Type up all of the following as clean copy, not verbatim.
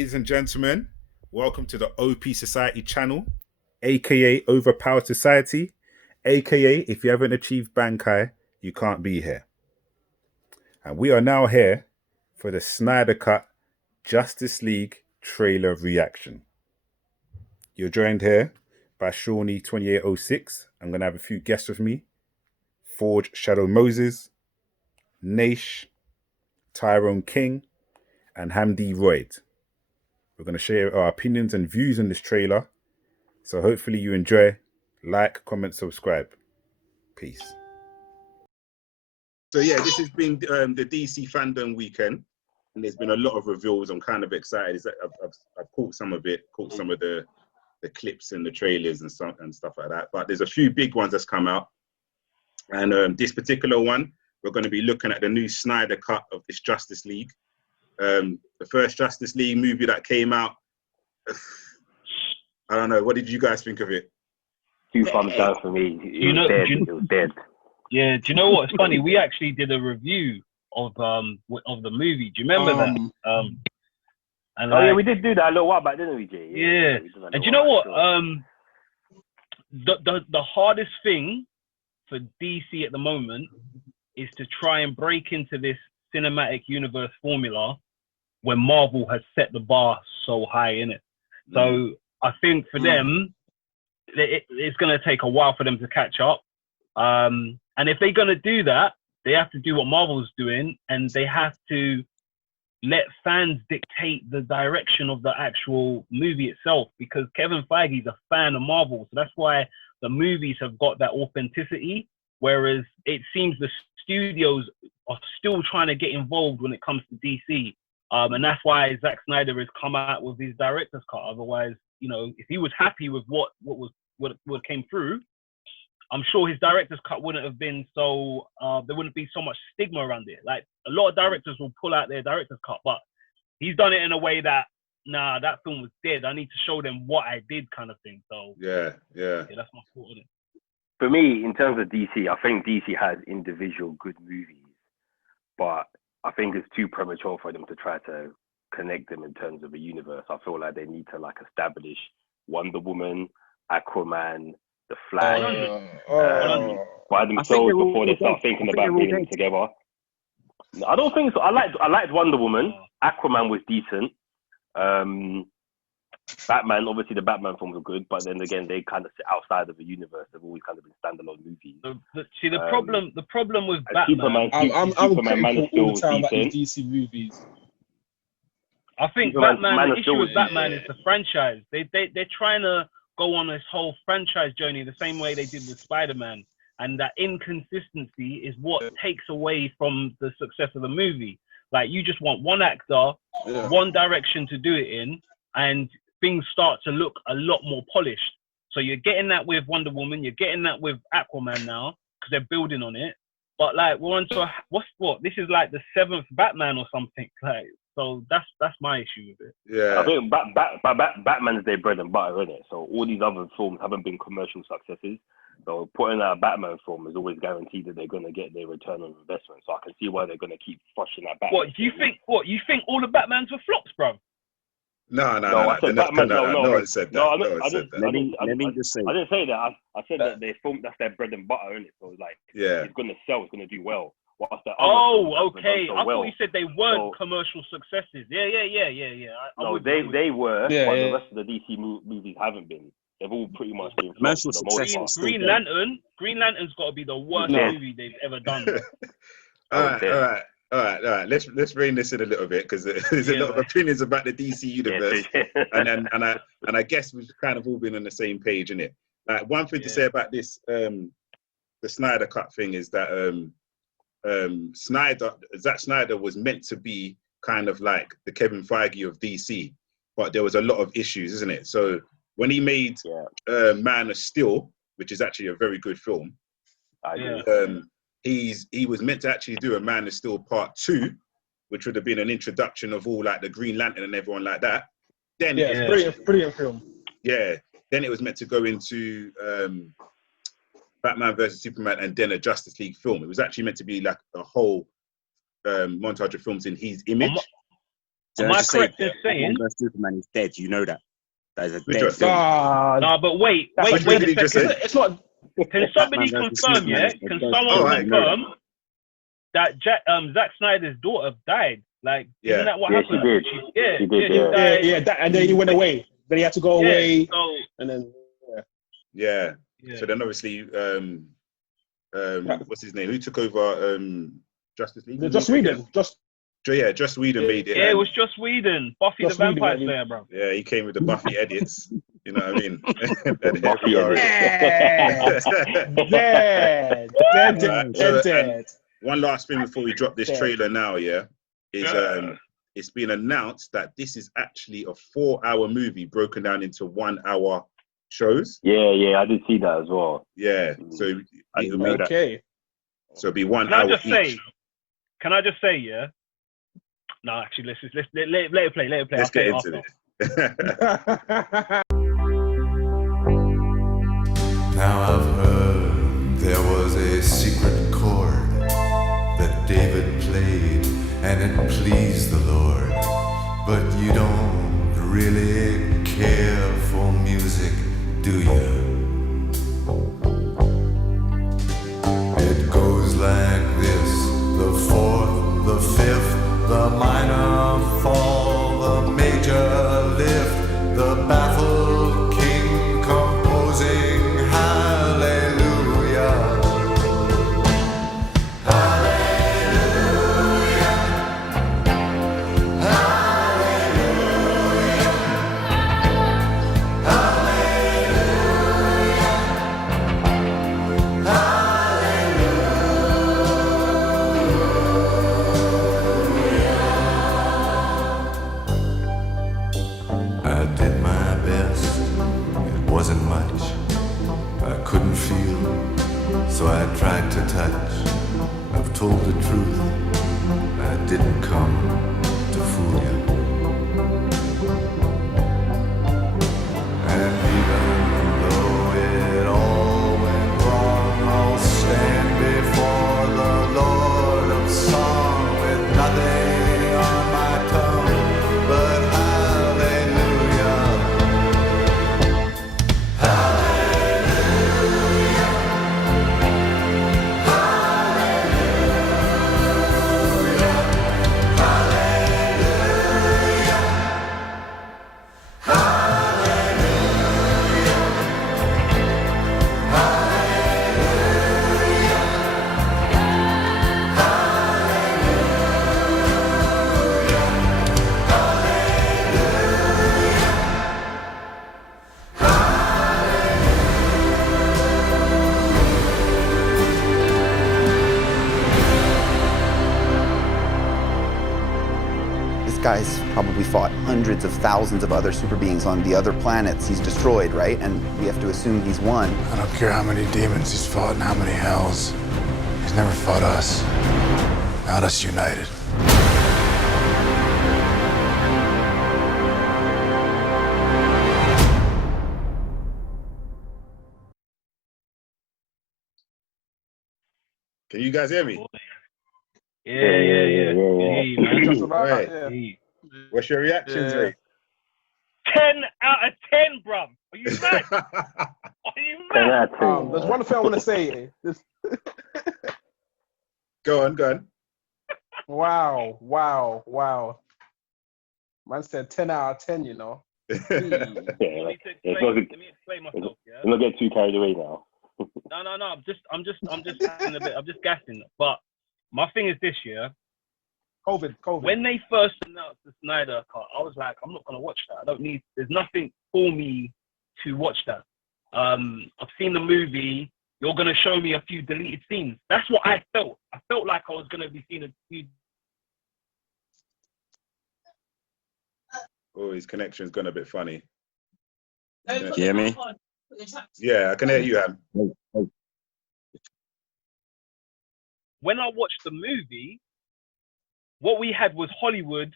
Ladies and gentlemen, welcome to the OP Society channel, aka Overpowered Society, aka if you haven't achieved Bankai, you can't be here. And we are now here for the Snyder Cut Justice League trailer reaction. You're joined here by Shawnee2806. I'm going to have a few guests with me: Forge Shadow Moses, Naish, Tyrone King, and Hamdi Royd. We're going to share our opinions and views on this trailer. So hopefully you enjoy. Like, comment, subscribe. Peace. So yeah, this has been the DC Fandome weekend, and there's been a lot of reveals. I'm kind of excited. I've caught some of it, caught some of the clips and the trailers and stuff like that. But there's a few big ones that's come out, and this particular one, we're going to be looking at the new Snyder cut of this Justice League. The first Justice League movie that came out. I don't know. What did you guys think of it? 2 thumbs down for me. It was dead. Yeah, do you know what's funny? We actually did a review of the movie. Do you remember that? And yeah, we did do that a little while back, didn't we, Jay? Yeah. And do you know what? The hardest thing for DC at the moment is to try and break into this cinematic universe formula when Marvel has set the bar so high in it. So I think for them, it's going to take a while for them to catch up. And if they're going to do that, they have to do what Marvel's doing, and they have to let fans dictate the direction of the actual movie itself, because Kevin Feige's a fan of Marvel. So that's why the movies have got that authenticity, whereas it seems the studios are still trying to get involved when it comes to DC. And that's why Zack Snyder has come out with his director's cut. Otherwise, you know, if he was happy with what came through, I'm sure his director's cut wouldn't have been so, there wouldn't be so much stigma around it. Like, a lot of directors will pull out their director's cut, but he's done it in a way that, nah, that film was dead. I need to show them what I did, kind of thing. So yeah, that's my thought on it. For me, in terms of DC, I think DC has individual good movies, but I think it's too premature for them to try to connect them in terms of a universe. I feel like they need to establish Wonder Woman, Aquaman, The Flash by themselves before they start thinking about bringing them together. I don't think so. I liked Wonder Woman. Aquaman was decent. Batman, obviously the Batman films were good, but then again, they kind of sit outside of the universe. They've always kind of been standalone movies. The problem with Batman, I'm critical all the time about these DC movies. I think the issue with Batman is the franchise. They're trying to go on this whole franchise journey the same way they did with Spider-Man, and that inconsistency is what takes away from the success of the movie. Like, you just want one actor, one direction to do it in, and things start to look a lot more polished. So you're getting that with Wonder Woman, you're getting that with Aquaman now, because they're building on it. But like, we're on to this is like the 7th Batman or something. Like, so that's my issue with it. Yeah, I think Batman's their bread and butter, isn't it? So all these other films haven't been commercial successes. So putting out a Batman film is always guaranteed that they're going to get their return on investment. So I can see why they're going to keep pushing that Batman. You think all the Batmans were flops, bro? No. I said Batman. No one said that. I didn't say that. I said that their film, that's their bread and butter, isn't it? So it's going to sell. It's going to do well. Okay. I thought you said they weren't commercial successes. Yeah. They were, but the rest of the DC movies haven't been. They've all pretty much been commercial successes. Green Lantern's got to be the worst movie they've ever done. All right. Let's rein this in a little bit, because there's a lot of opinions about the DC universe, and I guess we've kind of all been on the same page in it. Like, one thing to say about this, the Snyder cut thing is that Zack Snyder was meant to be kind of like the Kevin Feige of DC, but there was a lot of issues, isn't it? So when he made Man of Steel, which is actually a very good film, he was meant to actually do a Man of Steel Part 2, which would have been an introduction of all like the Green Lantern and everyone like that. Then brilliant film. Yeah. Then it was meant to go into Batman versus Superman and then a Justice League film. It was actually meant to be like a whole montage of films in his image. Am I correct in saying Superman is dead? You know that. That is a Which dead one? film. God. no, but wait Which one did he a just second. say? It's not. Can somebody Batman versus confirm? Superman Yeah, is a can dead someone film. Alright. You know that. confirm that Zack Snyder's daughter died? Like, Yeah. isn't that what Yeah, she happened? did. She did, yeah. died. That, and then he went away. Then he had to go away, So and then Yeah. yeah. So then obviously, what's his name? Who took over Justice League? Just Whedon. Joss Whedon made it. Yeah, it was just Sweden. Buffy Just the Vampire Whedon, Slayer, bro. Yeah, he came with the Buffy edits. You know what I mean? And Buffy edits. dead. And one last thing before we drop this trailer now, is it's been announced that this is actually a 4-hour movie broken down into 1-hour shows. Yeah, I did see that as well. Yeah, so it'll be Okay. So it'll be 1 Can I hour just each. say? Can I just say? Yeah. No, actually, let it play. Let's get into this. Now I've heard there was a secret chord that David played and it pleased the Lord. But you don't really care for music, do you? It goes like this: the fourth, the fifth, the minor fall, the major lift, the baffled king composing hallelujah. Hallelujah. Hallelujah. I did my best, it wasn't much. I couldn't feel, so I tried to touch. I've told the truth, I didn't come to fool you. And even though it all went wrong, I'll stand before the Lord of Song with nothing on my tongue but hallelujah. Hallelujah. Hallelujah. This guy's probably fought hundreds of thousands of other super beings on the other planets he's destroyed, right? And we have to assume he's won. I don't care how many demons he's fought and how many hells. He's never fought us. Not us united. Can you guys hear me? Yeah. Hey, man. Just about, Right. yeah. Hey. What's your reactions, Yeah. mate? 10 out of 10, bruv. Are you mad? Are you mad? There's one thing I want to say. Go on. Wow. Man said 10 out of 10, you know. Yeah, Let me explain myself, yeah? let's not get too carried away now. No. I'm just gassing a bit. I'm just gassing. But my thing is this, yeah. COVID. When they first announced the Snyder cut, I was like, I'm not gonna watch that. There's nothing for me to watch that. I've seen the movie. You're gonna show me a few deleted scenes. That's what I felt. I felt like I was gonna be seeing a few. Oh, his connection's gone a bit funny. Can you hear me? Yeah, I can hear you, Ham. When I watched the movie, what we had was Hollywood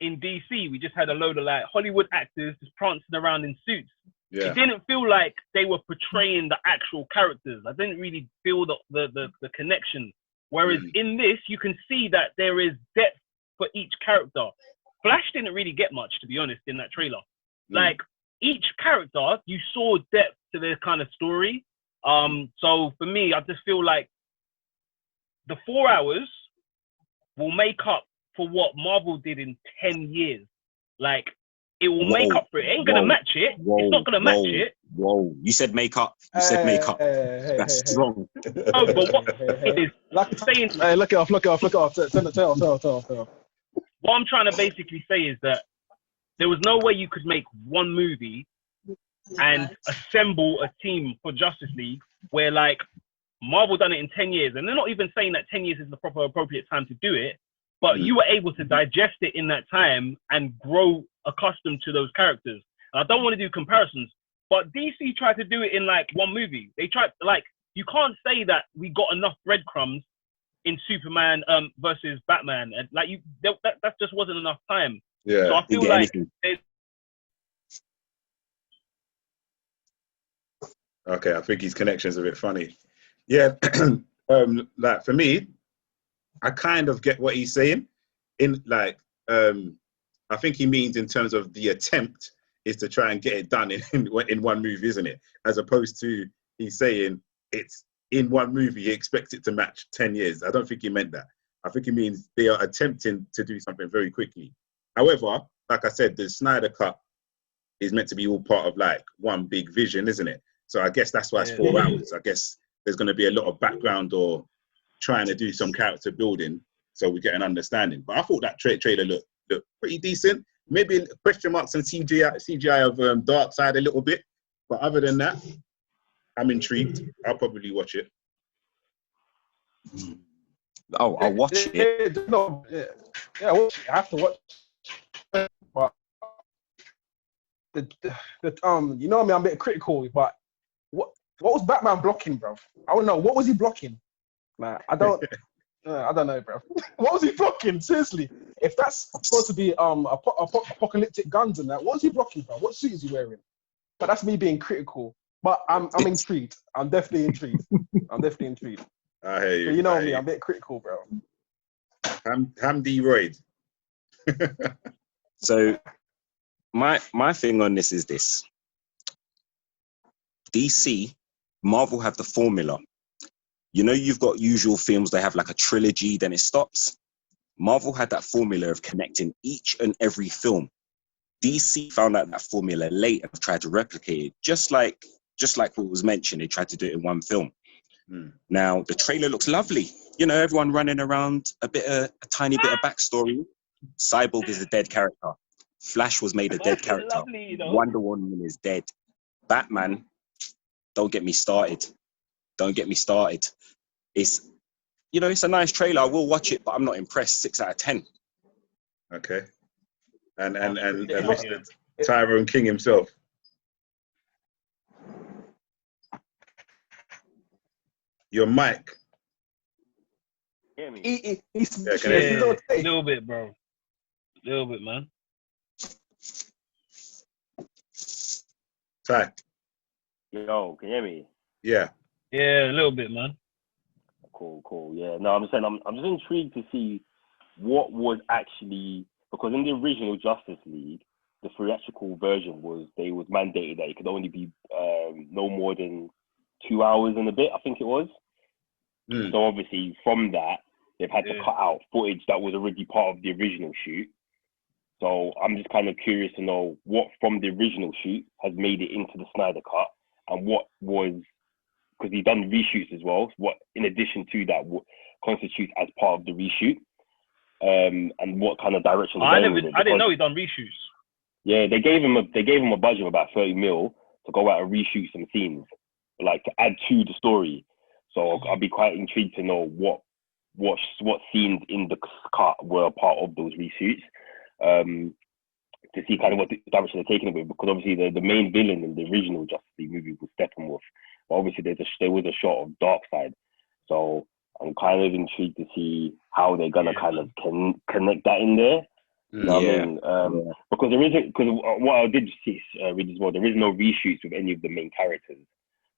in DC. We just had a load of like Hollywood actors just prancing around in suits. Yeah. It didn't feel like they were portraying the actual characters. I didn't really feel the connection. Whereas in this, you can see that there is depth for each character. Flash didn't really get much, to be honest, in that trailer. Like each character, you saw depth to their kind of story. So for me, I just feel like the 4 hours will make up for what Marvel did in 10 years. Like, it will make up for it. It ain't gonna match it. It's not gonna match it. Whoa, you said make up. You said make up. That's strong. No, but what is saying? Hey, look it off. Tell. What I'm trying to basically say is that there was no way you could make one movie and assemble a team for Justice League where, like, Marvel done it in 10 years, and they're not even saying that 10 years is the proper appropriate time to do it, but you were able to digest it in that time and grow accustomed to those characters. And I don't want to do comparisons, but DC tried to do it in like one movie. They tried, like, you can't say that we got enough breadcrumbs in Superman versus Batman, and like that just wasn't enough time. Yeah. So I feel like okay, I think his connection's a bit funny. Yeah, like for me, I kind of get what he's saying. In like, I think he means in terms of the attempt is to try and get it done in one movie, isn't it? As opposed to he's saying it's in one movie, he expects it to match 10 years. I don't think he meant that. I think he means they are attempting to do something very quickly. However, like I said, the Snyder Cut is meant to be all part of like one big vision, isn't it? So I guess that's why it's 4 hours. I guess there's going to be a lot of background or trying to do some character building so we get an understanding. But I thought that trailer looked pretty decent. Maybe question marks and CGI of Darkseid a little bit. But other than that, I'm intrigued. I'll probably watch it. Oh, I'll watch it. Yeah, I have to watch. But you know me, I'm a bit critical. But what was Batman blocking, bro? I don't know. What was he blocking? Like, I don't know, bro. What was he blocking? Seriously, if that's supposed to be apocalyptic guns and that, what was he blocking, bro? What suit is he wearing? But that's me being critical. But I'm intrigued. I'm definitely intrigued. I hear you. But you know me, I'm a bit critical, bro. Hamdi Royd. So my thing on this is this. DC, Marvel have the formula. You know, you've got usual films, they have like a trilogy, then it stops. Marvel had that formula of connecting each and every film. DC found out that formula late and tried to replicate it, just like what was mentioned. They tried to do it in one film. Now the trailer looks lovely. You know, everyone running around, a tiny bit of backstory. Cyborg is a dead character. Flash was made a dead character. Lovely, you know? Wonder Woman is dead. Batman, don't get me started. It's, you know, it's a nice trailer. I will watch it, but I'm not impressed. 6 out of 10. Okay. And Mr. Tyrone King himself. Your mic. Hear me? He's a little bit, bro. A little bit, man. Ty. Yo, can you hear me? Yeah. Yeah, a little bit, man. Cool. Yeah, no, I'm saying I'm just intrigued to see what was actually, because in the original Justice League, the theatrical version was mandated that it could only be no more than 2 hours and a bit, I think it was. So obviously from that, they've had to cut out footage that was already part of the original shoot. So I'm just kind of curious to know what from the original shoot has made it into the Snyder Cut, and what was, because he's done reshoots as well, what in addition to that what constitutes as part of the reshoot, and what kind of direction I didn't know he'd done reshoots. Yeah, they gave him a budget of about 30 mil to go out and reshoot some scenes, like to add to the story. So I'll be quite intrigued to know what scenes in the cut were a part of those reshoots, to see kind of what direction they're taking it with, because obviously the main villain in the original Justice League movie was Steppenwolf, but obviously there was a shot of Darkseid. So I'm kind of intrigued to see how they're gonna kind of connect that in there. You know what I mean? Because there isn't, because what I did see read as well, there is no reshoots with any of the main characters,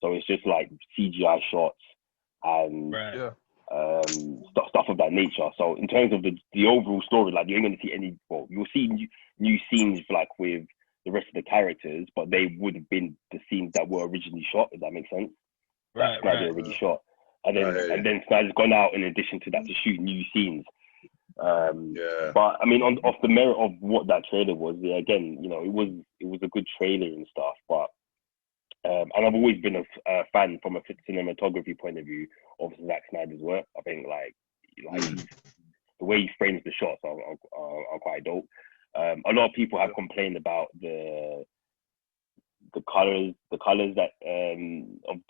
so it's just like CGI shots and stuff of that nature. So in terms of the overall story, like you ain't gonna see any. Well, you'll see new scenes like with the rest of the characters, but they would have been the scenes that were originally shot. If that makes sense. That Snyder already shot, and then Snyder's gone out in addition to that to shoot new scenes. But I mean, off the merit of what that trailer was, yeah, again, you know, it was a good trailer and stuff. But and I've always been a fan from a cinematography point of view of Zack Snyder's work. I think like the way he frames the shots are quite dope. A lot of people have complained about the colors that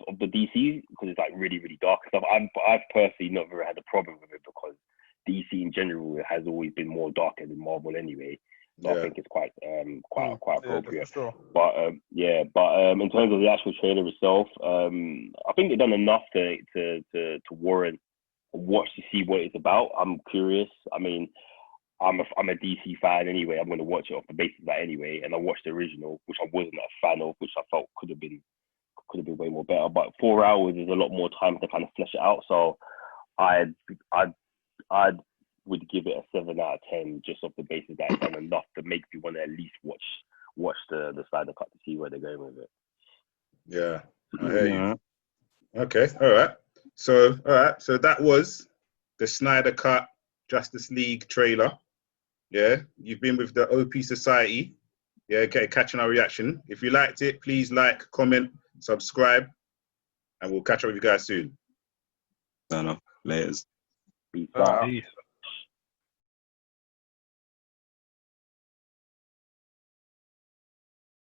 of the DC because it's like really dark and stuff. I've personally never had a problem with it because DC in general has always been more darker than Marvel anyway. So I think it's quite appropriate. Sure. But in terms of the actual trailer itself, I think they've done enough to warrant a watch to see what it's about. I'm curious. I mean, I'm a DC fan anyway. I'm going to watch it off the basis of that anyway. And I watched the original, which I wasn't a fan of, which I felt could have been way more better. But 4 hours is a lot more time to kind of flesh it out. So I would give it a 7 out of 10 just off the basis that it's done enough to make me want to at least watch the Snyder Cut to see where they're going with it. Yeah, I hear you. Okay, all right. So that was the Snyder Cut Justice League trailer. Yeah, you've been with the OP Society. Yeah, okay, catching our reaction. If you liked it, please like, comment, subscribe, and we'll catch up with you guys soon. I don't know. Laters. Peace out. Peace.